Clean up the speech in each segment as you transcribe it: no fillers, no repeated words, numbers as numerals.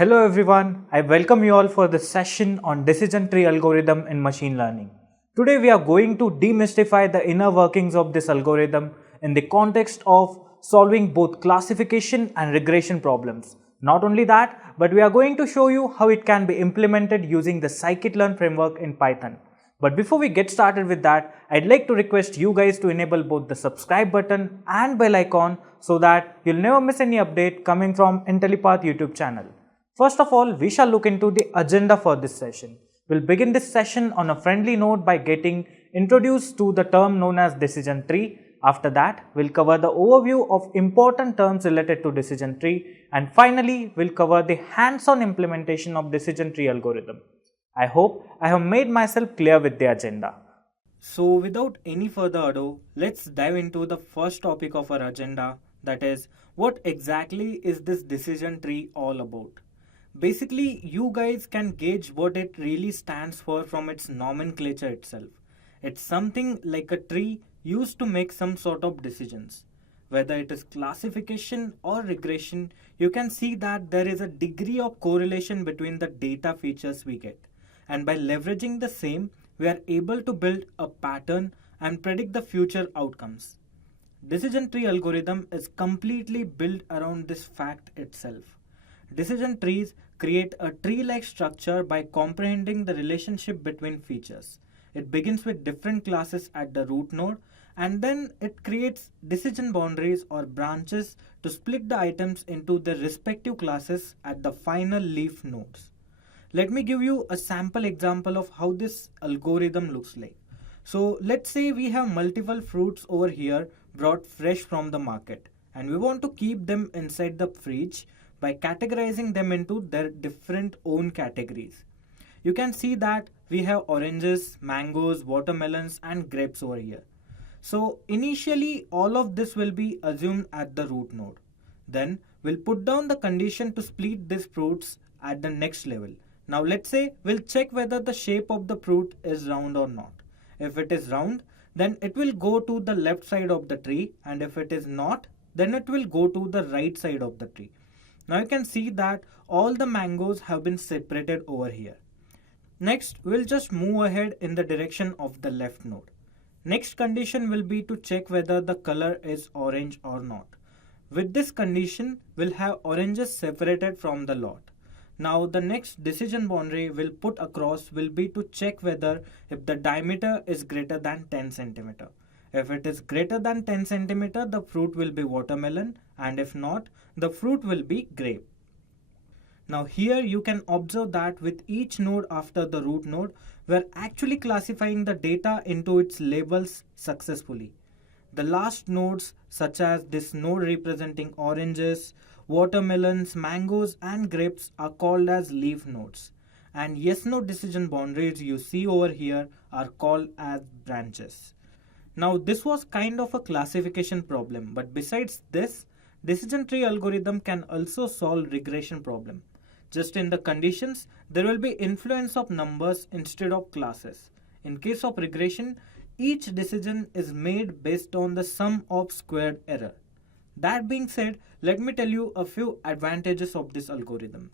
Hello everyone, I welcome you all for this session on decision tree algorithm in machine learning. Today we are going to demystify the inner workings of this algorithm in the context of solving both classification and regression problems. Not only that, but we are going to show you how it can be implemented using the scikit-learn framework in Python. But before we get started with that, I'd like to request you guys to enable both the subscribe button and bell icon so that you'll never miss any update coming from Intellipaat YouTube channel. First of all, we shall look into the agenda for this session. We'll begin this session on a friendly note by getting introduced to the term known as decision tree. After that, we'll cover the overview of important terms related to decision tree, and finally, we'll cover the hands-on implementation of decision tree algorithm. I hope I have made myself clear with the agenda. So without any further ado, let's dive into the first topic of our agenda, that is, what exactly is this decision tree all about? Basically, you guys can gauge what it really stands for from its nomenclature itself. It's something like a tree used to make some sort of decisions. Whether it is classification or regression, you can see that there is a degree of correlation between the data features we get. And by leveraging the same, we are able to build a pattern and predict the future outcomes. Decision tree algorithm is completely built around this fact itself. Decision trees create a tree-like structure by comprehending the relationship between features. It begins with different classes at the root node, and then it creates decision boundaries or branches to split the items into their respective classes at the final leaf nodes. Let me give you a sample example of how this algorithm looks like. So let's say we have multiple fruits over here brought fresh from the market, and we want to keep them inside the fridge by categorizing them into their different own categories. You can see that we have oranges, mangoes, watermelons and grapes over here. So initially all of this will be assumed at the root node. Then we'll put down the condition to split these fruits at the next level. Now let's say we'll check whether the shape of the fruit is round or not. If it is round, then it will go to the left side of the tree, and if it is not, then it will go to the right side of the tree. Now you can see that all the mangoes have been separated over here. Next, we'll just move ahead in the direction of the left node. Next condition will be to check whether the color is orange or not. With this condition, we'll have oranges separated from the lot. Now the next decision boundary we'll put across will be to check whether if the diameter is greater than 10 centimeter. If it is greater than 10 centimeter, the fruit will be watermelon, and if not, the fruit will be grape. Now here you can observe that with each node after the root node, we are actually classifying the data into its labels successfully. The last nodes, such as this node representing oranges, watermelons, mangoes and grapes, are called as leaf nodes. And yes-no decision boundaries you see over here are called as branches. Now this was kind of a classification problem, but besides this, decision tree algorithm can also solve regression problem. Just in the conditions, there will be influence of numbers instead of classes. In case of regression, each decision is made based on the sum of squared error. That being said, let me tell you a few advantages of this algorithm.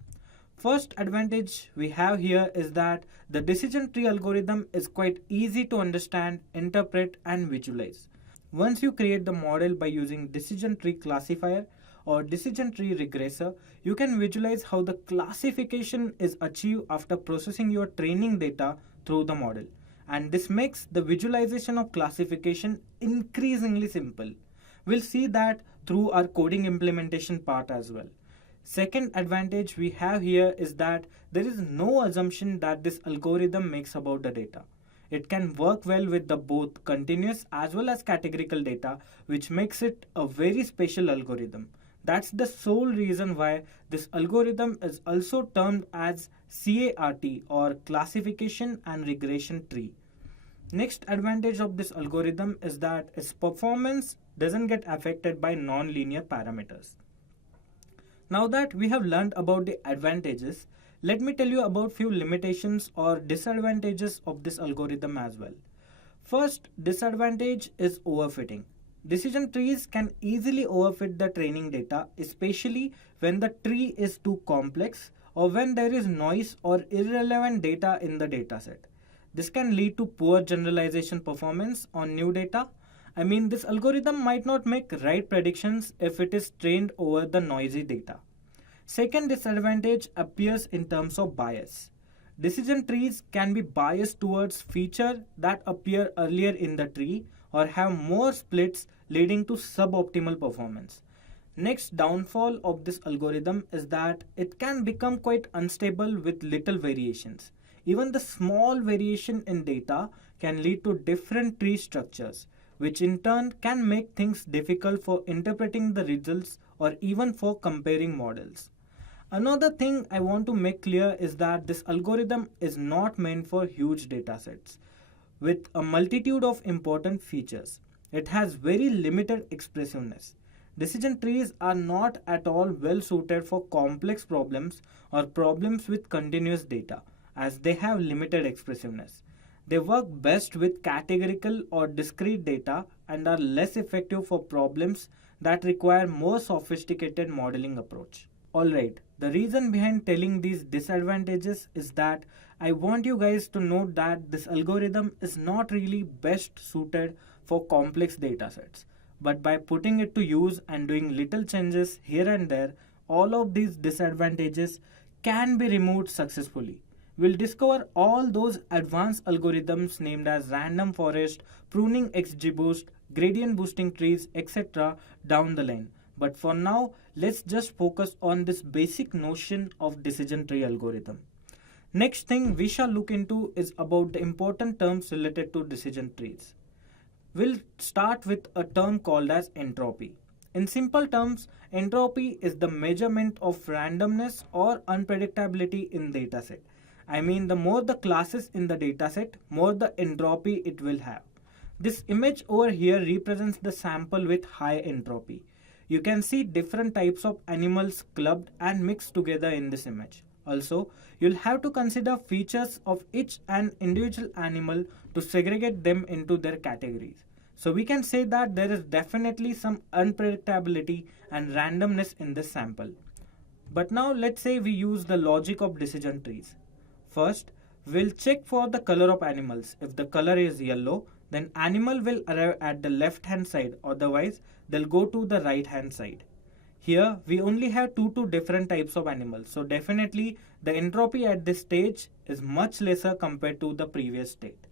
First advantage we have here is that the decision tree algorithm is quite easy to understand, interpret and visualize. Once you create the model by using decision tree classifier or decision tree regressor, you can visualize how the classification is achieved after processing your training data through the model. And this makes the visualization of classification increasingly simple. We'll see that through our coding implementation part as well. Second advantage we have here is that there is no assumption that this algorithm makes about the data. It can work well with the both continuous as well as categorical data, which makes it a very special algorithm. That's the sole reason why this algorithm is also termed as CART or classification and regression tree. Next advantage of this algorithm is that its performance doesn't get affected by non-linear parameters. Now that we have learned about the advantages, let me tell you about few limitations or disadvantages of this algorithm as well. First disadvantage is overfitting. Decision trees can easily overfit the training data, especially when the tree is too complex or when there is noise or irrelevant data in the dataset. This can lead to poor generalization performance on new data. I mean, this algorithm might not make right predictions if it is trained over the noisy data. Second disadvantage appears in terms of bias. Decision trees can be biased towards features that appear earlier in the tree or have more splits leading to suboptimal performance. Next downfall of this algorithm is that it can become quite unstable with little variations. Even the small variation in data can lead to different tree structures, which in turn can make things difficult for interpreting the results or even for comparing models. Another thing I want to make clear is that this algorithm is not meant for huge datasets with a multitude of important features. It has very limited expressiveness. Decision trees are not at all well suited for complex problems or problems with continuous data, as they have limited expressiveness. They work best with categorical or discrete data and are less effective for problems that require more sophisticated modeling approach. Alright, the reason behind telling these disadvantages is that I want you guys to note that this algorithm is not really best suited for complex datasets. But by putting it to use and doing little changes here and there, all of these disadvantages can be removed successfully. We'll discover all those advanced algorithms named as random forest, pruning XGBoost, gradient boosting trees, etc. down the line. But for now, let's just focus on this basic notion of decision tree algorithm. Next thing we shall look into is about the important terms related to decision trees. We'll start with a term called as entropy. In simple terms, entropy is the measurement of randomness or unpredictability in dataset. I mean, the more the classes in the dataset, more the entropy it will have. This image over here represents the sample with high entropy. You can see different types of animals clubbed and mixed together in this image. Also, you'll have to consider features of each and individual animal to segregate them into their categories. So we can say that there is definitely some unpredictability and randomness in this sample. But now let's say we use the logic of decision trees. First, we'll check for the color of animals. If the color is yellow, then animal will arrive at the left hand side, otherwise they'll go to the right hand side. Here we only have two different types of animals, so definitely the entropy at this stage is much lesser compared to the previous state.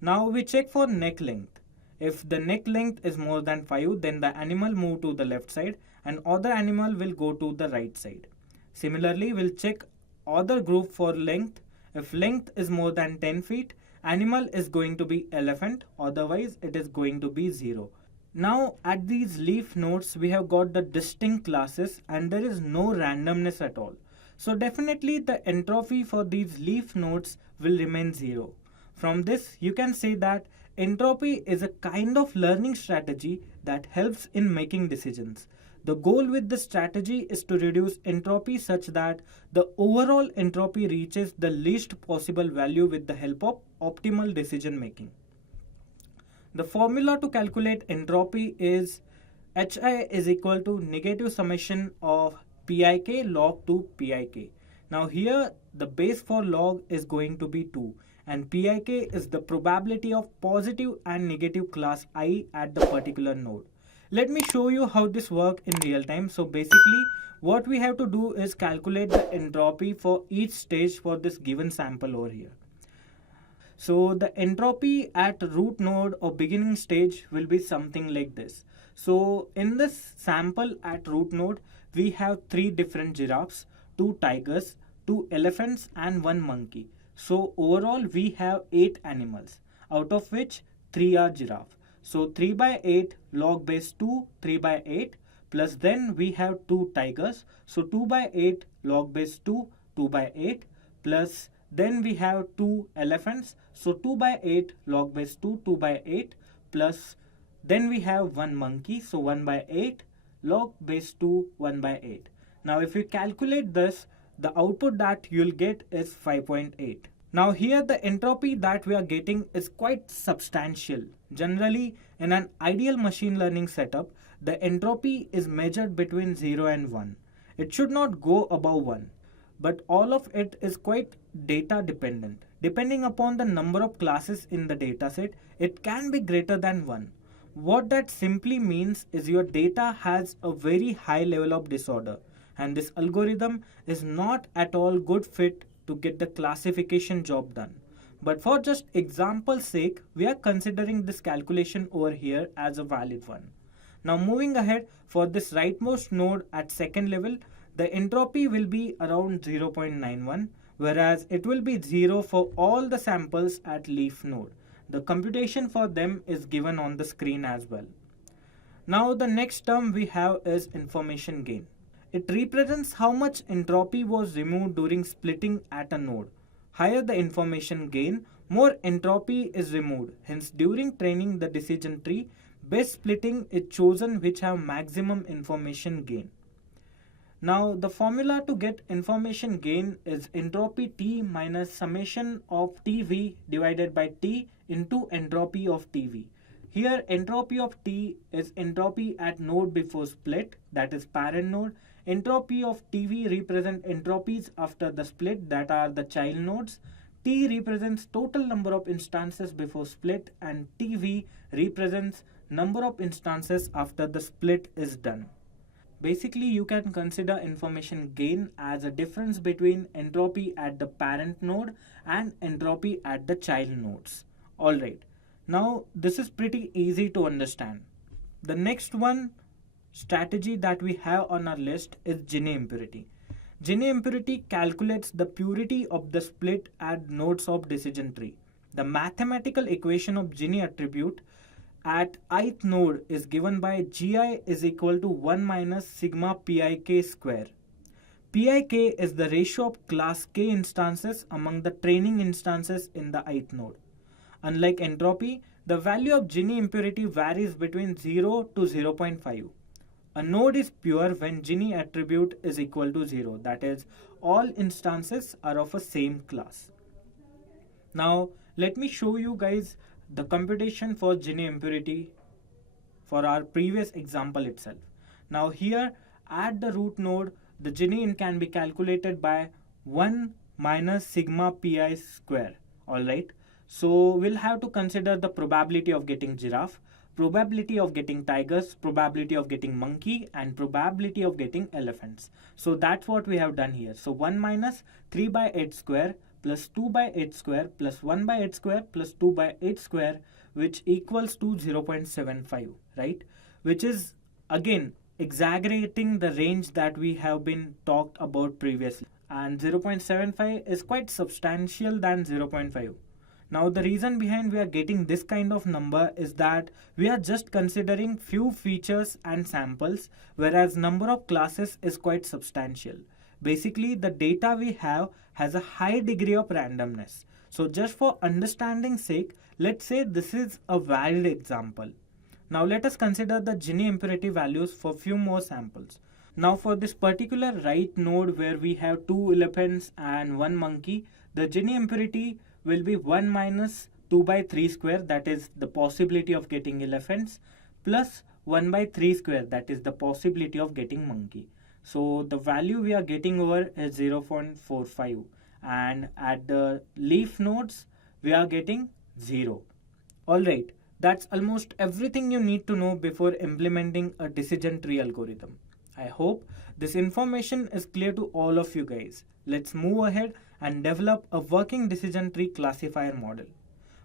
Now we check for neck length. If the neck length is more than 5, then the animal move to the left side and other animal will go to the right side. Similarly, we'll check other group for length. If length is more than 10 feet, animal is going to be elephant, otherwise it is going to be 0. Now at these leaf nodes we have got the distinct classes and there is no randomness at all. So definitely the entropy for these leaf nodes will remain 0. From this you can say that entropy is a kind of learning strategy that helps in making decisions. The goal with the strategy is to reduce entropy such that the overall entropy reaches the least possible value with the help of optimal decision making. The formula to calculate entropy is HI is equal to negative summation of PIK log to PIK. Now here the base for log is going to be 2 and PIK is the probability of positive and negative class I at the particular node. Let me show you how this works in real time. So basically what we have to do is calculate the entropy for each stage for this given sample over here. So the entropy at root node or beginning stage will be something like this. So in this sample at root node, we have 3 different giraffes, 2 tigers, 2 elephants and 1 monkey. So overall we have 8 animals, out of which 3 are giraffe. So 3 by 8 log base 2, 3 by 8 plus then we have 2 tigers. So 2 by 8 log base 2, 2 by 8 plus then we have 2 elephants. So 2 by 8 log base 2, 2 by 8 plus then we have 1 monkey. So 1 by 8 log base 2, 1 by 8. Now if you calculate this, the output that you'll get is 5.8. Now here the entropy that we are getting is quite substantial. Generally in an ideal machine learning setup, the entropy is measured between 0 and 1. It should not go above 1. but all of it is quite data dependent. Depending upon the number of classes in the dataset, it can be greater than 1. What that simply means is your data has a very high level of disorder, and this algorithm is not at all good fit to get the classification job done. But for just example's sake, we are considering this calculation over here as a valid one. Now moving ahead, for this rightmost node at second level, the entropy will be around 0.91, whereas it will be 0 for all the samples at leaf node. The computation for them is given on the screen as well. Now the next term we have is information gain. It represents how much entropy was removed during splitting at a node. Higher the information gain, more entropy is removed. Hence, during training the decision tree, best splitting is chosen which have maximum information gain. Now the formula to get information gain is entropy T minus summation of TV divided by T into entropy of TV. Here entropy of T is entropy at node before split, that is parent node. Entropy of TV represent entropies after the split, that are the child nodes. T represents total number of instances before split, and TV represents number of instances after the split is done. Basically, you can consider information gain as a difference between entropy at the parent node and entropy at the child nodes. Alright, now this is pretty easy to understand. The next one strategy that we have on our list is Gini impurity. Gini impurity calculates the purity of the split at nodes of decision tree. The mathematical equation of Gini attribute at ith node is given by Gi is equal to 1 minus sigma Pik square. Pik is the ratio of class K instances among the training instances in the ith node. Unlike entropy, the value of Gini impurity varies between 0 to 0.5. A node is pure when Gini attribute is equal to 0, that is, all instances are of a same class. Now, let me show you guys the computation for Gini impurity for our previous example itself. Now here at the root node, the Gini can be calculated by 1 minus sigma pi square. Alright, so we'll have to consider the probability of getting giraffe, probability of getting tigers, probability of getting monkey, and probability of getting elephants. So that's what we have done here. So 1 minus 3 by 8 square plus 2 by 8 square plus 1 by 8 square plus 2 by 8 square, which equals to 0.75, right? Which is again exaggerating the range that we have been talked about previously. And 0.75 is quite substantial than 0.5. Now the reason behind we are getting this kind of number is that we are just considering few features and samples, whereas number of classes is quite substantial. Basically, the data we have has a high degree of randomness. So just for understanding sake, let's say this is a valid example. Now let us consider the Gini impurity values for few more samples. Now for this particular right node where we have 2 elephants and 1 monkey, the Gini impurity will be 1 minus 2 by 3 square, that is the possibility of getting elephants, plus 1 by 3 square, that is the possibility of getting monkey. So the value we are getting over is 0.45, and at the leaf nodes we are getting 0. Alright, that's almost everything you need to know before implementing a decision tree algorithm. I hope this information is clear to all of you guys. Let's move ahead and develop a working decision tree classifier model.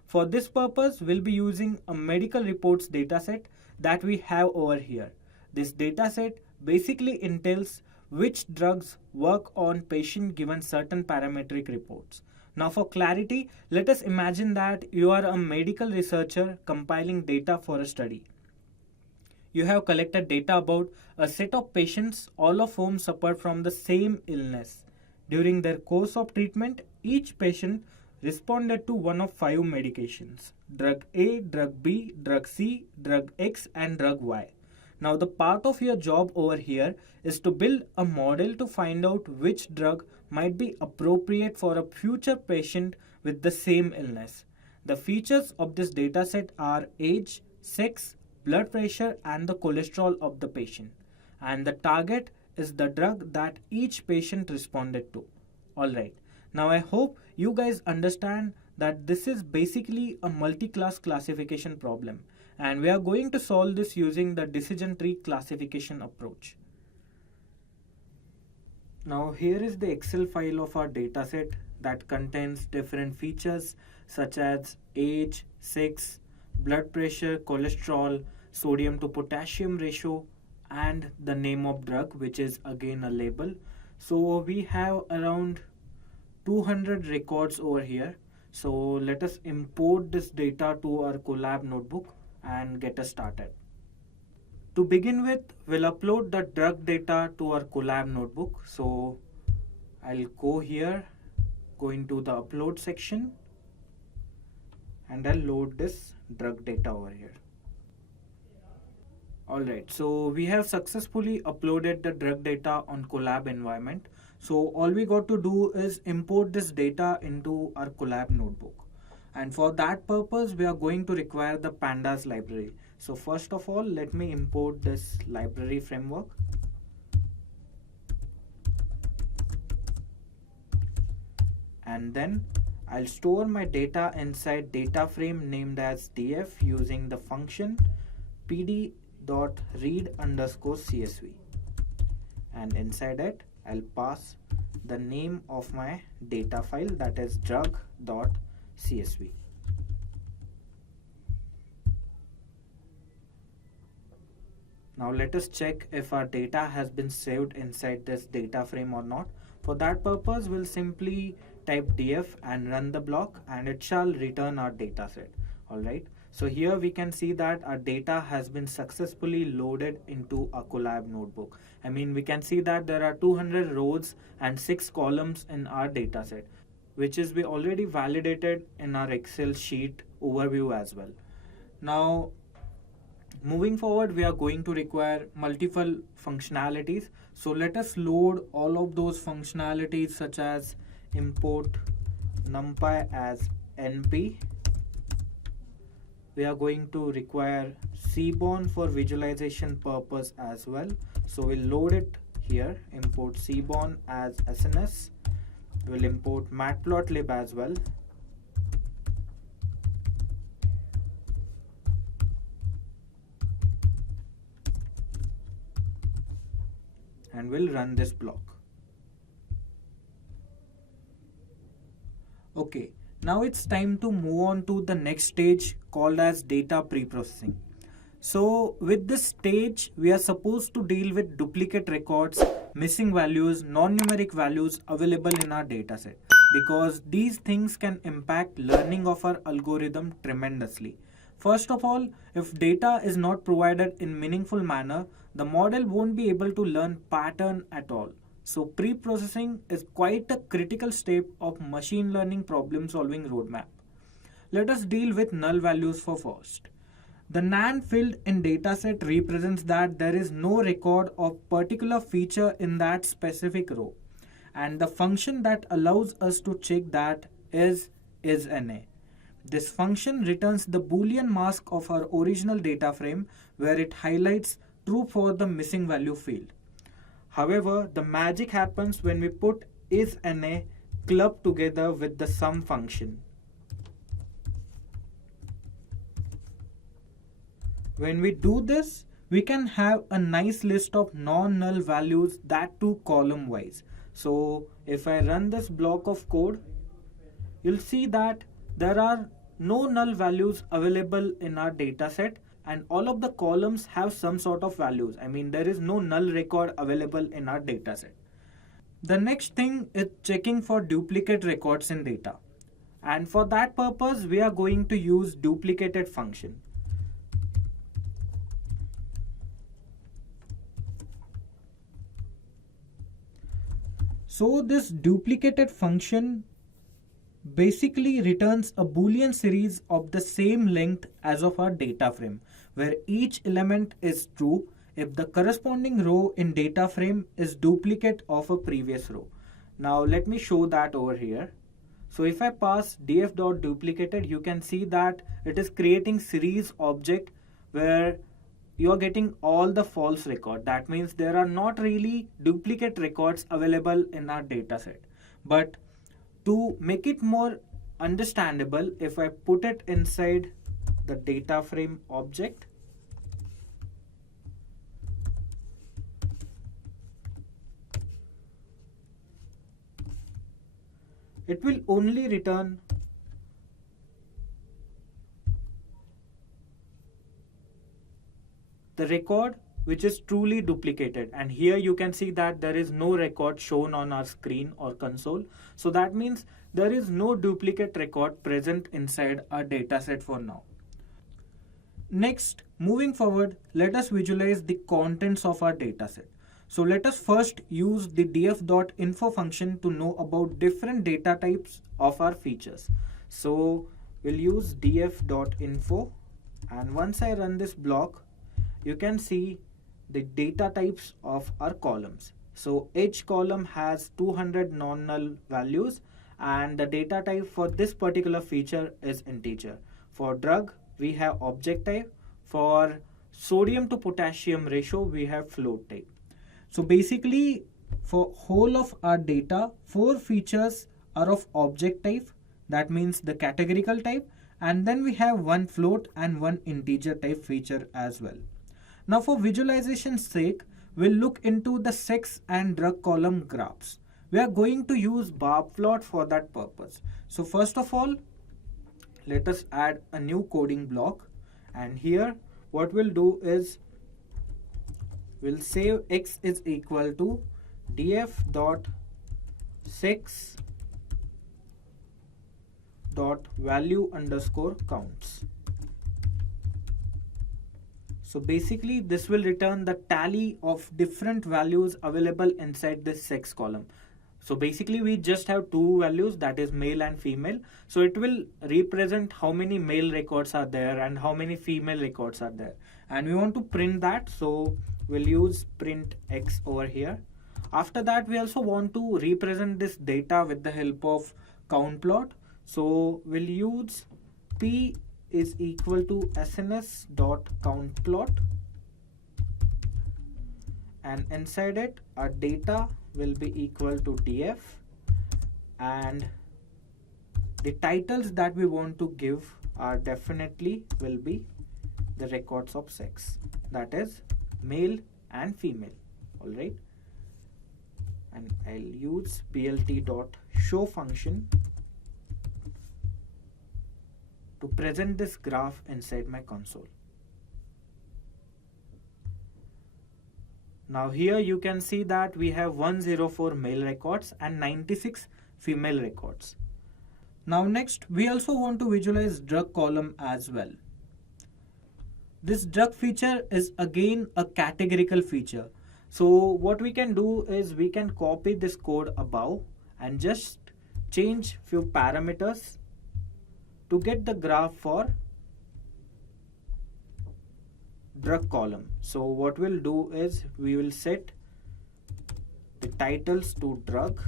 For this purpose, we'll be using a medical reports dataset that we have over here. This dataset basically entails which drugs work on patient given certain parametric reports. Now for clarity, let us imagine that you are a medical researcher compiling data for a study. You have collected data about a set of patients, all of whom suffered from the same illness. During their course of treatment, each patient responded to one of 5 medications: drug A, drug B, drug C, drug X, and drug Y. Now the part of your job over here is to build a model to find out which drug might be appropriate for a future patient with the same illness. The features of this dataset are age, sex, blood pressure, and the cholesterol of the patient. And the target is the drug that each patient responded to. Alright, now I hope you guys understand that this is basically a multi-class classification problem, and we are going to solve this using the decision tree classification approach. Now here is the Excel file of our dataset that contains different features such as age, sex, blood pressure, cholesterol, sodium to potassium ratio, and the name of drug, which is again a label. So we have around 200 records over here. So let us import this data to our Colab notebook and get us started. To begin with, we'll upload the drug data to our Colab notebook. So I'll go here, go into the upload section, and I'll load this drug data over here. Alright, so we have successfully uploaded the drug data on Colab environment. So all we got to do is import this data into our Colab notebook. And for that purpose, we are going to require the pandas library. So first of all, let me import this library framework. And then I'll store my data inside data frame named as df using the function pd.read_csv. And inside it, I'll pass the name of my data file, that is drug.csv. Now let us check if our data has been saved inside this data frame or not. For that purpose, we'll simply type df and run the block, and it shall return our data set. Alright, so here we can see that our data has been successfully loaded into a Colab notebook. I mean, we can see that there are 200 rows and 6 columns in our data set, which is we already validated in our Excel sheet overview as well. Now moving forward, we are going to require multiple functionalities. So let us load all of those functionalities such as import numpy as np. We are going to require cborn for visualization purpose as well. So we'll load it here, import cborn as sns. We'll import matplotlib as well. And we'll run this block. Okay, now it's time to move on to the next stage called as data preprocessing. So with this stage, we are supposed to deal with duplicate records, missing values, non-numeric values available in our dataset, because these things can impact learning of our algorithm tremendously. First of all, if data is not provided in meaningful manner, the model won't be able to learn pattern at all. So pre-processing is quite a critical step of machine learning problem solving roadmap. Let us deal with null values for first. The NaN field in dataset represents that there is no record of particular feature in that specific row. And the function that allows us to check that is isNA. This function returns the Boolean mask of our original data frame where it highlights true for the missing value field. However, the magic happens when we put isNA clubbed together with the sum function. When we do this, we can have a nice list of non-null values, that too column wise. So if I run this block of code, you'll see that there are no null values available in our dataset, and all of the columns have some sort of values. I mean, there is no null record available in our dataset. The next thing is checking for duplicate records in data. And for that purpose, we are going to use duplicated function. So this duplicated function basically returns a Boolean series of the same length as of our data frame, where each element is true if the corresponding row in data frame is duplicate of a previous row. Now let me show that over here. So if I pass df.duplicated, you can see that it is creating series object where you are getting all the false record. That means there are not really duplicate records available in our dataset. But to make it more understandable, if I put it inside the data frame object, it will only return the record which is truly duplicated, and here you can see that there is no record shown on our screen or console. So that means there is no duplicate record present inside our dataset for now. Next, moving forward, let us visualize the contents of our dataset. So let us first use the df.info function to know about different data types of our features. So we'll use df.info, and once I run this block, you can see the data types of our columns. So each column has 200 non-null values, and the data type for this particular feature is integer. For drug, we have object type. For sodium to potassium ratio, we have float type. So basically, for whole of our data, 4 features are of object type, that means the categorical type, and then we have one float and one integer type feature as well. Now for visualization's sake, we'll look into the sex and drug column graphs. We are going to use bar plot for that purpose. So first of all, let us add a new coding block, and here what we'll do is we'll save x is equal to df.sex dot value underscore counts. So basically this will return the tally of different values available inside this sex column. So basically we just have 2 values, that is male and female. So it will represent how many male records are there and how many female records are there. And we want to print that, so we'll use print x over here. After that, we also want to represent this data with the help of count plot. So we'll use p is equal to sns.countplot, and inside it our data will be equal to df, and the titles that we want to give are definitely will be the records of sex, that is male and female. All right, and I'll use plt.show function to present this graph inside my console. Now here you can see that we have 104 male records and 96 female records. Now next, we also want to visualize drug column as well. This drug feature is again a categorical feature. So what we can do is we can copy this code above and just change few parameters to get the graph for drug column. So what we'll do is we will set the titles to drug,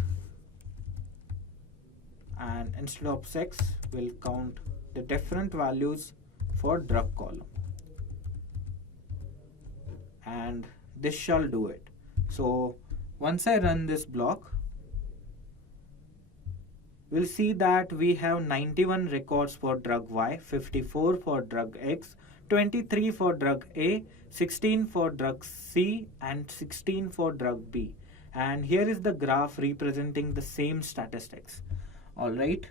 and instead of sex we'll count the different values for drug column, and this shall do it. So once I run this block, we'll see that we have 91 records for drug Y, 54 for drug X, 23 for drug A, 16 for drug C, and 16 for drug B. And here is the graph representing the same statistics. Alright.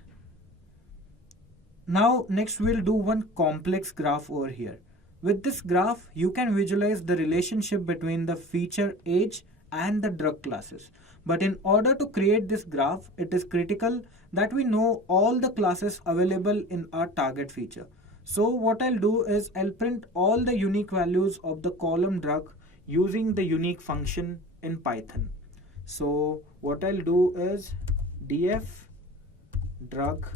Now next we'll do one complex graph over here. With this graph, you can visualize the relationship between the feature age and the drug classes. But in order to create this graph, it is critical that we know all the classes available in our target feature. So what I'll do is I'll print all the unique values of the column drug using the unique function in Python. So what I'll do is df drug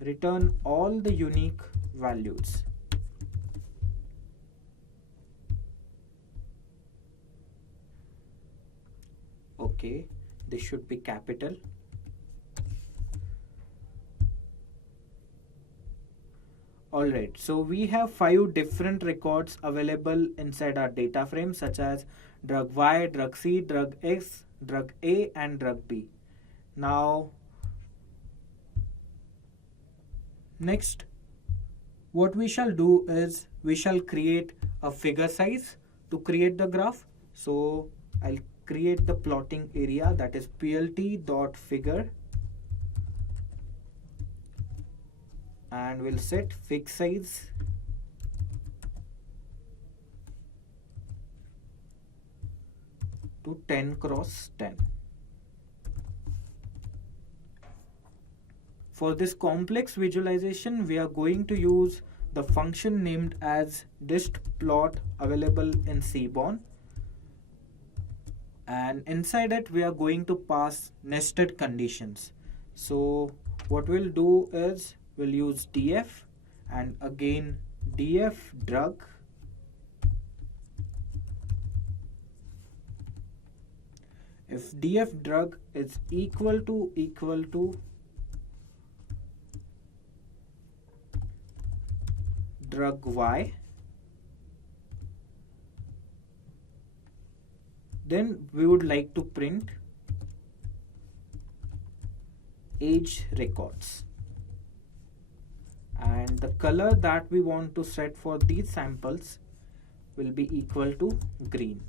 return all the unique values. Okay, this should be capital. Alright, so we have 5 different records available inside our data frame, such as drug Y, drug C, drug X, drug A, and drug B. Now next what we shall do is we shall create a figure size to create the graph. So I'll create the plotting area, that is plt.figure, and we'll set fig size to 10 cross 10. For this complex visualization, we are going to use the function named as distplot available in Seaborn, and inside it we are going to pass nested conditions. So what we'll do is we'll use df and again df drug, if df drug is equal to drug y, then we would like to print age records, and the color that we want to set for these samples will be equal to green.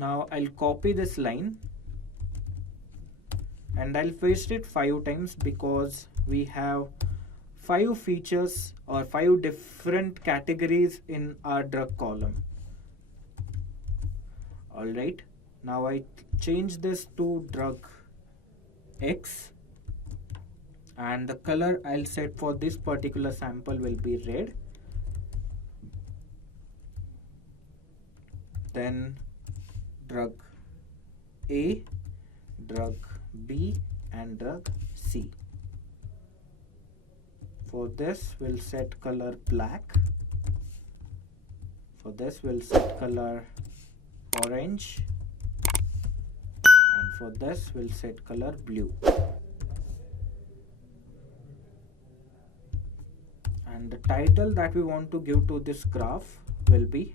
Now I'll copy this line and I'll paste it 5 times because we have 5 features or 5 different categories in our drug column. Alright, now I change this to drug X, and the color I'll set for this particular sample will be red. Then drug A, drug B and drug C. For this we'll set color black, for this we'll set color orange, and for this we'll set color blue. And the title that we want to give to this graph will be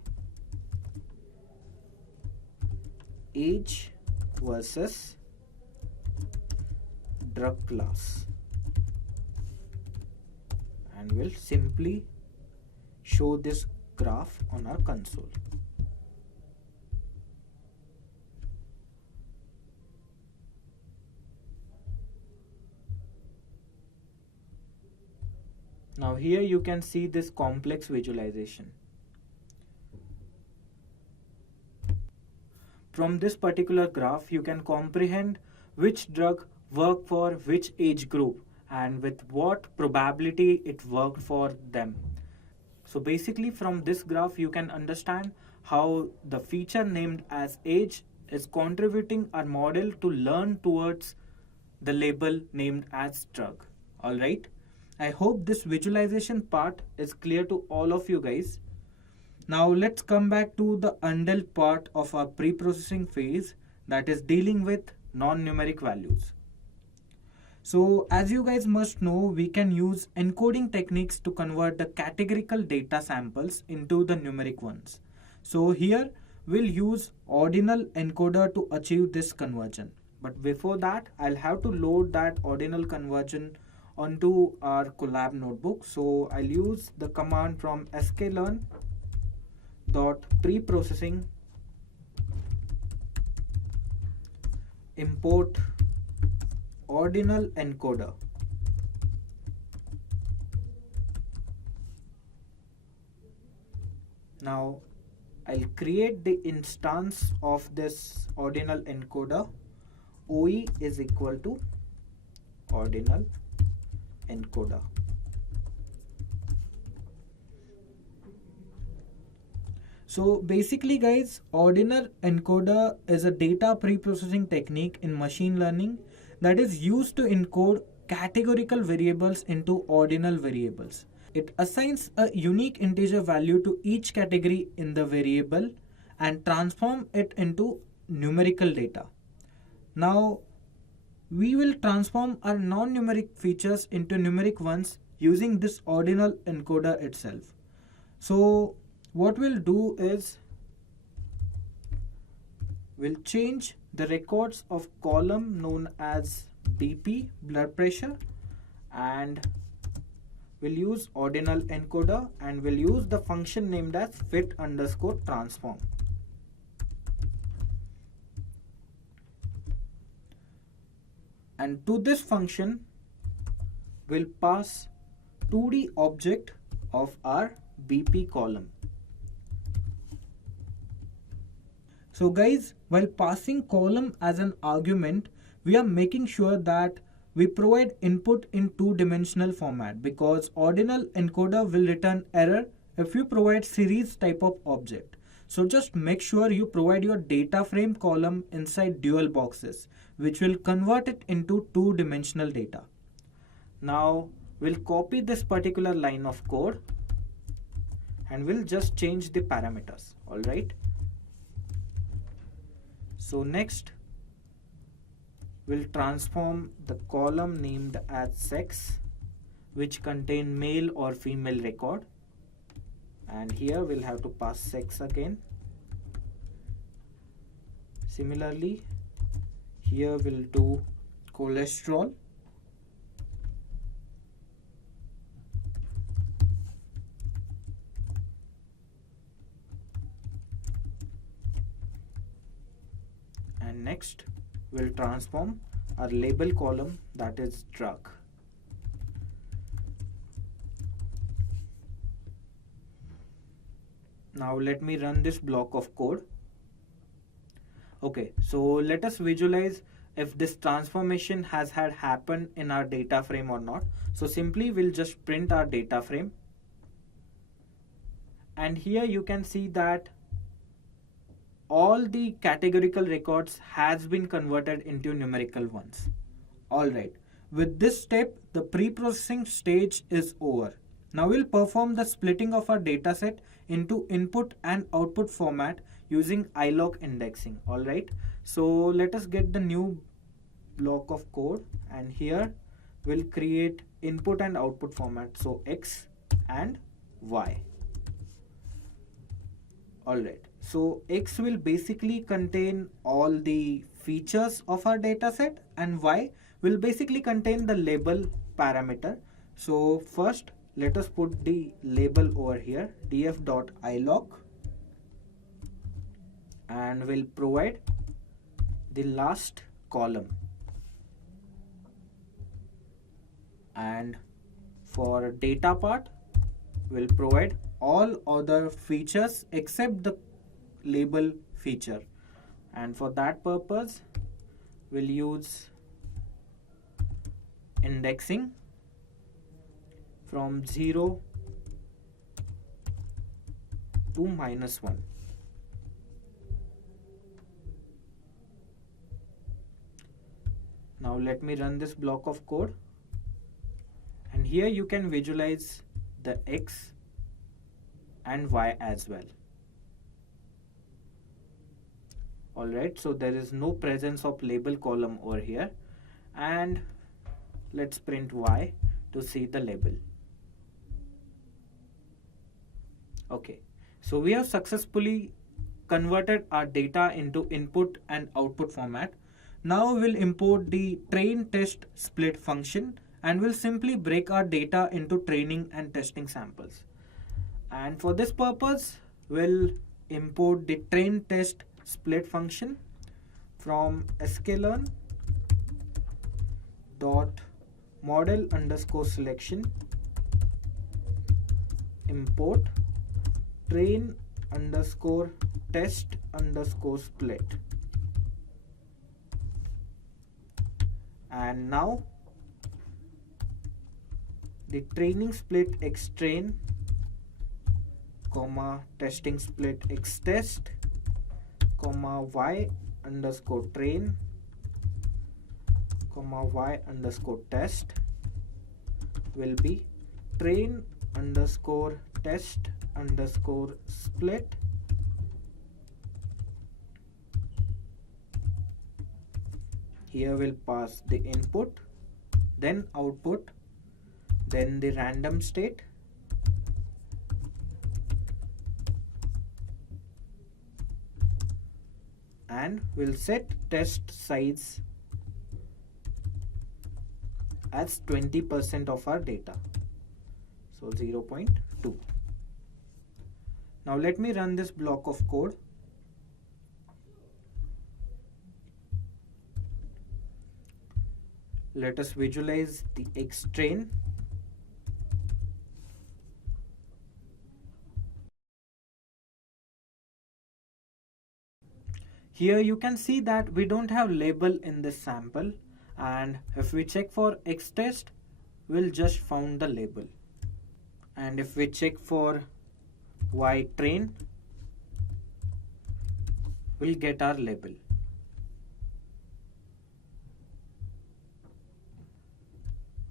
age versus drug class, and we'll simply show this graph on our console. Now here you can see this complex visualization. From this particular graph, you can comprehend which drug worked for which age group and with what probability it worked for them. So basically from this graph, you can understand how the feature named as age is contributing our model to learn towards the label named as drug. Alright, I hope this visualization part is clear to all of you guys. Now let's come back to the undealt part of our pre-processing phase, that is dealing with non-numeric values. So as you guys must know, we can use encoding techniques to convert the categorical data samples into the numeric ones. So here we'll use ordinal encoder to achieve this conversion. But before that, I'll have to load that ordinal conversion onto our Colab notebook. So I'll use the command from sklearn .preprocessing import ordinal encoder. Now I'll create the instance of this ordinal encoder. OE is equal to ordinal encoder. So basically guys, ordinal encoder is a data pre-processing technique in machine learning that is used to encode categorical variables into ordinal variables. It assigns a unique integer value to each category in the variable and transform it into numerical data. Now we will transform our non-numeric features into numeric ones using this ordinal encoder itself. So what we'll do is we'll change the records of column known as BP, blood pressure, and we'll use ordinal encoder, and we'll use the function named as fit underscore transform. And to this function we'll pass 2D object of our BP column. So guys, while passing column as an argument, we are making sure that we provide input in two-dimensional format, because ordinal encoder will return error if you provide series type of object. So just make sure you provide your data frame column inside dual boxes, which will convert it into two-dimensional data. Now we'll copy this particular line of code and we'll just change the parameters. All right. So next we'll transform the column named as sex, which contain male or female record, and here we'll have to pass sex again. Similarly, here we'll do cholesterol, and next we'll transform our label column, that is drug. Now let me run this block of code. Okay, so let us visualize if this transformation has had happened in our data frame or not. So simply we'll just print our data frame, and here you can see that all the categorical records has been converted into numerical ones. Alright, with this step the pre-processing stage is over. Now we'll perform the splitting of our dataset into input and output format using iLog indexing. Alright, so let us get the new block of code, and here we'll create input and output format, so X and Y. Alright, so X will basically contain all the features of our dataset, and Y will basically contain the label parameter. So first let us put the label over here, df.ilog, and we'll provide the last column. And for data part we'll provide all other features except the label feature, and for that purpose we'll use indexing from 0 to -1. Now let me run this block of code, and here you can visualize the X and Y as well. Alright, so there is no presence of label column over here, and let's print Y to see the label. Okay, so we have successfully converted our data into input and output format. Now we'll import the train test split function, and we'll simply break our data into training and testing samples. And for this purpose we'll import the train test split function from sklearn dot model underscore selection import train underscore test underscore split. And now the training split x train comma testing split x test comma y underscore train comma y underscore test will be train underscore test underscore split here we'll pass the input, then output, then the random state, and we'll set test size as 20% of our data, so 0.2. Now let me run this block of code. Let us visualize the X train. Here you can see that we don't have label in this sample, and if we check for X test, we'll just found the label. And if we check for Y train, we'll get our label.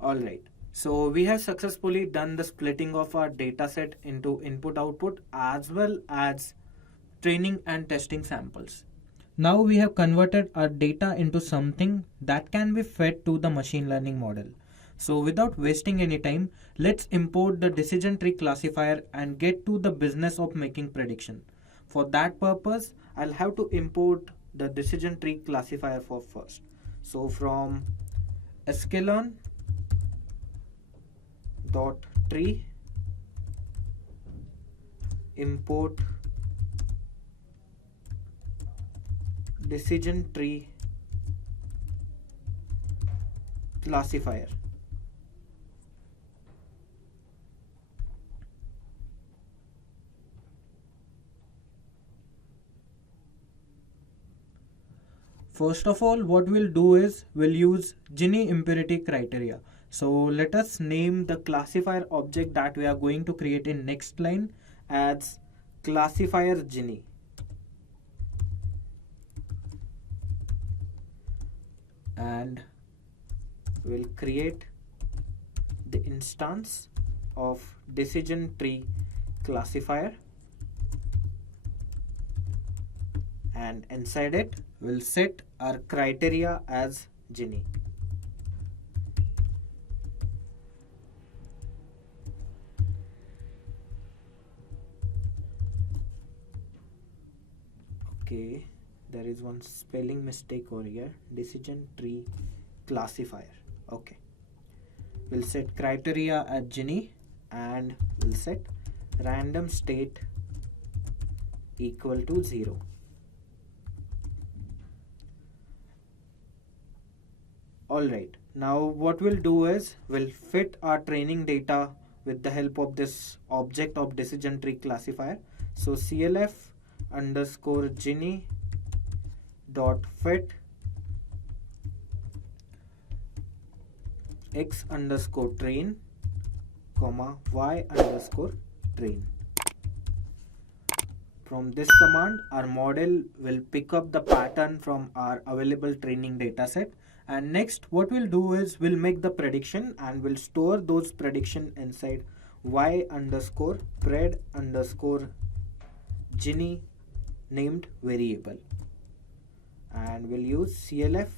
Alright, so we have successfully done the splitting of our dataset into input output as well as training and testing samples. Now we have converted our data into something that can be fed to the machine learning model. So without wasting any time, let's import the decision tree classifier and get to the business of making prediction. For that purpose, I'll have to import the decision tree classifier for first. So from sklearn dot tree import decision tree classifier. First of all, what we'll do is we'll use Gini impurity criteria. So let us name the classifier object that we are going to create in next line as classifier Gini. And we'll create the instance of decision tree classifier, and inside it we'll set our criteria as Gini. Okay, there is one spelling mistake over here. Decision tree classifier. Okay, we'll set criteria at Gini and we'll set random state equal to 0. Alright, now what we'll do is we'll fit our training data with the help of this object of decision tree classifier. So CLF underscore Gini dot fit X underscore train comma Y underscore train. From this command, our model will pick up the pattern from our available training dataset. And next, what we'll do is we'll make the prediction and we'll store those prediction inside Y underscore pred underscore Gini named variable. And we'll use CLF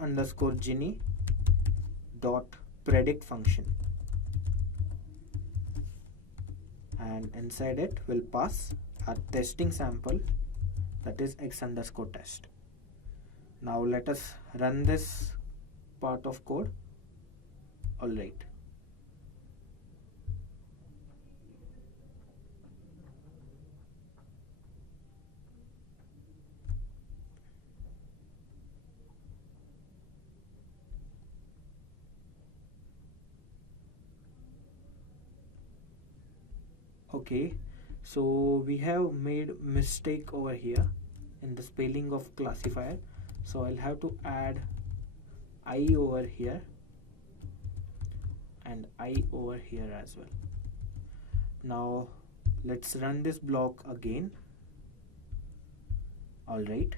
underscore Gini dot predict function. And inside it we'll pass our testing sample, that is X underscore test. Now let us run this part of code. Alright. Okay, so we have made mistake over here in the spelling of classifier. So I'll have to add I over here and I over here as well. Now let's run this block again. Alright.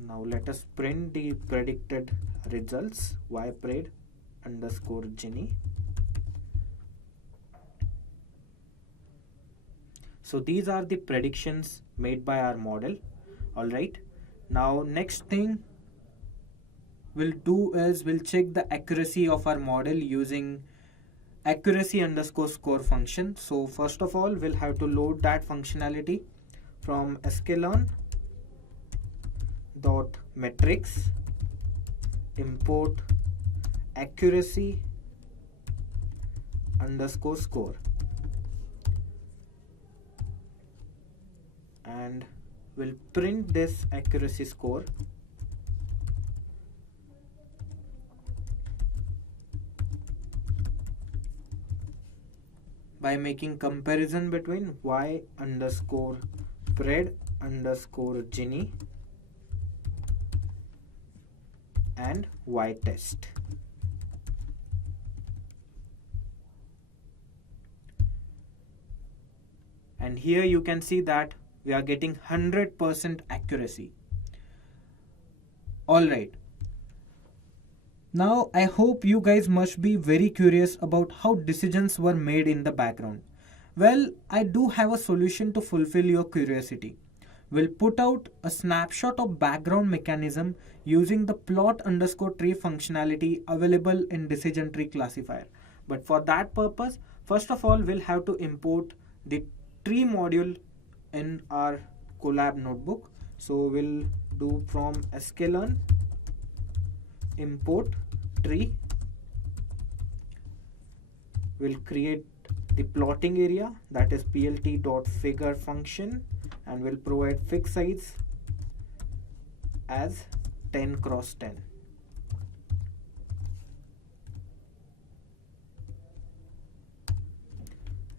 Now let us print the predicted results ypred underscore Gini. So these are the predictions made by our model. Alright. Now next thing we'll do is we'll check the accuracy of our model using accuracy underscore score function. So first of all, we'll have to load that functionality from sklearn dot metrics import accuracy underscore score, and we'll print this accuracy score by making comparison between y underscore pred underscore Ginny and y test. And here you can see that we are getting 100% accuracy. Alright. Now I hope you guys must be very curious about how decisions were made in the background. Well, I do have a solution to fulfill your curiosity. We'll put out a snapshot of background mechanism using the plot underscore tree functionality available in decision tree classifier. But for that purpose, first of all, we'll have to import the tree module in our Colab notebook. So we'll do from sklearn import tree. We'll create the plotting area, that is plt.figure function, and we'll provide fixed size as 10 cross 10.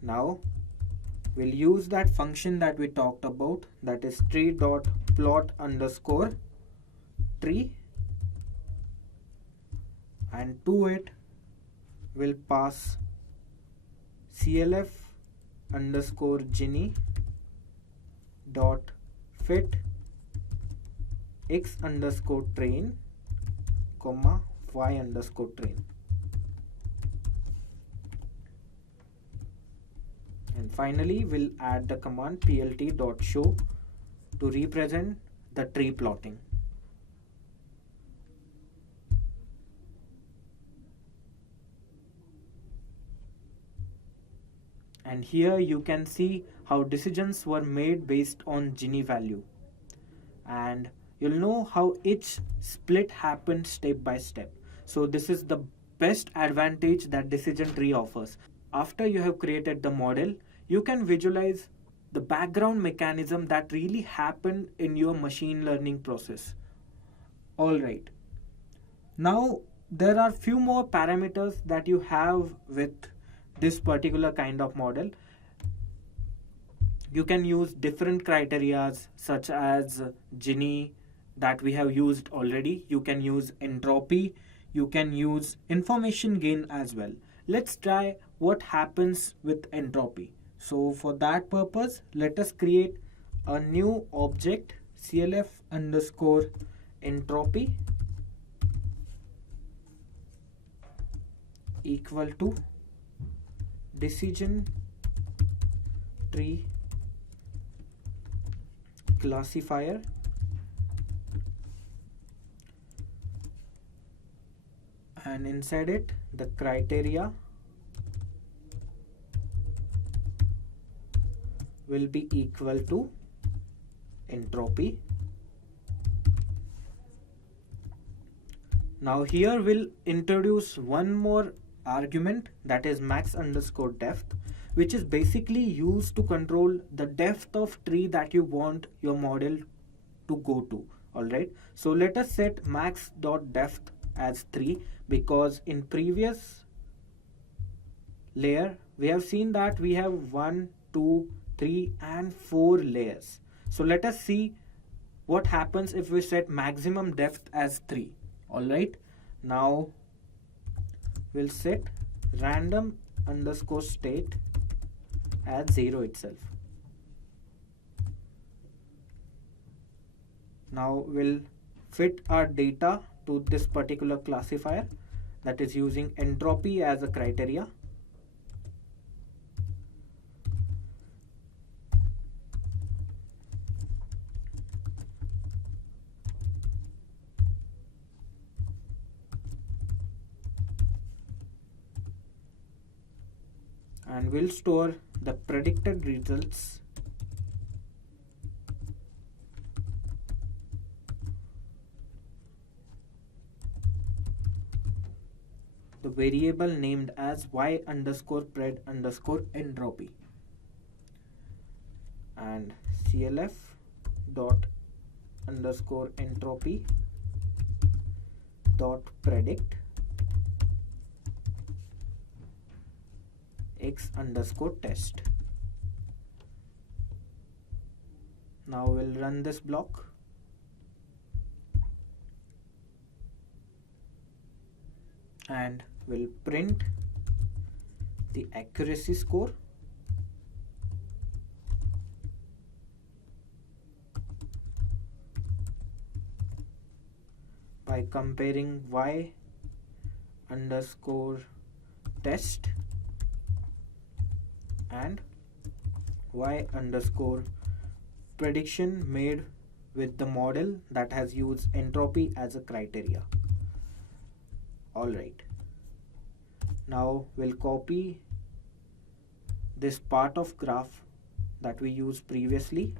Now we'll use that function that we talked about, that is tree.plot underscore tree, and to it we'll pass clf underscore Ginny dot fit x underscore train comma y underscore train, and finally we'll add the command plt.show to represent the tree plotting. And here you can see how decisions were made based on Ginny value, and you'll know how each split happened step by step. So this is the best advantage that decision tree offers. After you have created the model, you can visualize the background mechanism that really happened in your machine learning process. Alright, now there are few more parameters that you have with this particular kind of model. You can use different criterias such as Ginny that we have used already. You can use entropy. You can use information gain as well. Let's try what happens with entropy. So for that purpose, let us create a new object clf underscore entropy equal to decision tree classifier and inside it the criteria will be equal to entropy. Now here we'll introduce one more argument, that is max underscore depth, which is basically used to control the depth of tree that you want your model to go to. Alright, so let us set max dot depth as 3, because in previous layer we have seen that we have 1, 2, 3 and 4 layers. So let us see what happens if we set maximum depth as 3. Alright, now we'll set random underscore state as 0 itself. Now we'll fit our data to this particular classifier, that is using entropy as a criteria. and we'll store the predicted results the variable named as y underscore pred underscore entropy, and clf dot underscore entropy dot predict x underscore test. Now we'll run this block. And we'll print the accuracy score by comparing y underscore test and y underscore prediction made with the model that has used entropy as a criteria. Alright, now we'll copy this part of graph that we used previously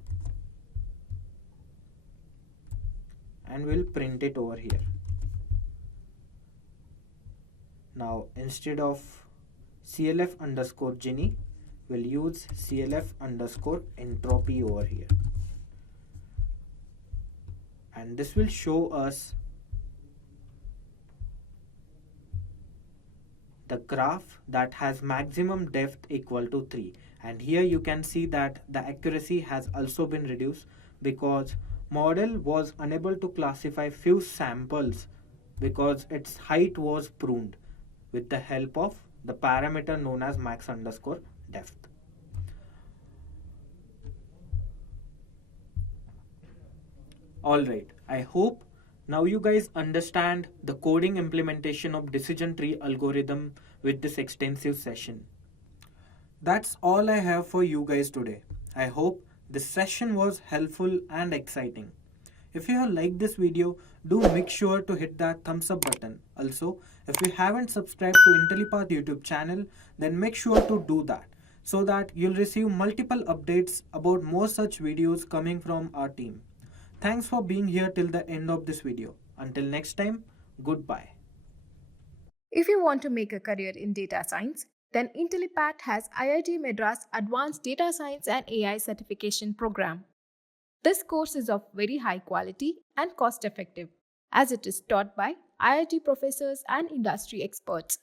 and we'll print it over here. Now instead of clf underscore Gini, we'll use clf underscore entropy over here, and this will show us the graph that has maximum depth equal to 3, and here you can see that the accuracy has also been reduced because model was unable to classify few samples because its height was pruned with the help of the parameter known as max underscore depth. Alright, I hope now you guys understand the coding implementation of decision tree algorithm with this extensive session. That's all I have for you guys today. I hope this session was helpful and exciting. If you have liked this video, do make sure to hit that thumbs up button. Also, if you haven't subscribed to Intellipaat YouTube channel, then make sure to do that so that you'll receive multiple updates about more such videos coming from our team. Thanks for being here till the end of this video. Until next time, goodbye. If you want to make a career in data science, then Intellipaat has IIT Madras Advanced Data Science and AI Certification Program. This course is of very high quality and cost effective as it is taught by IIT professors and industry experts.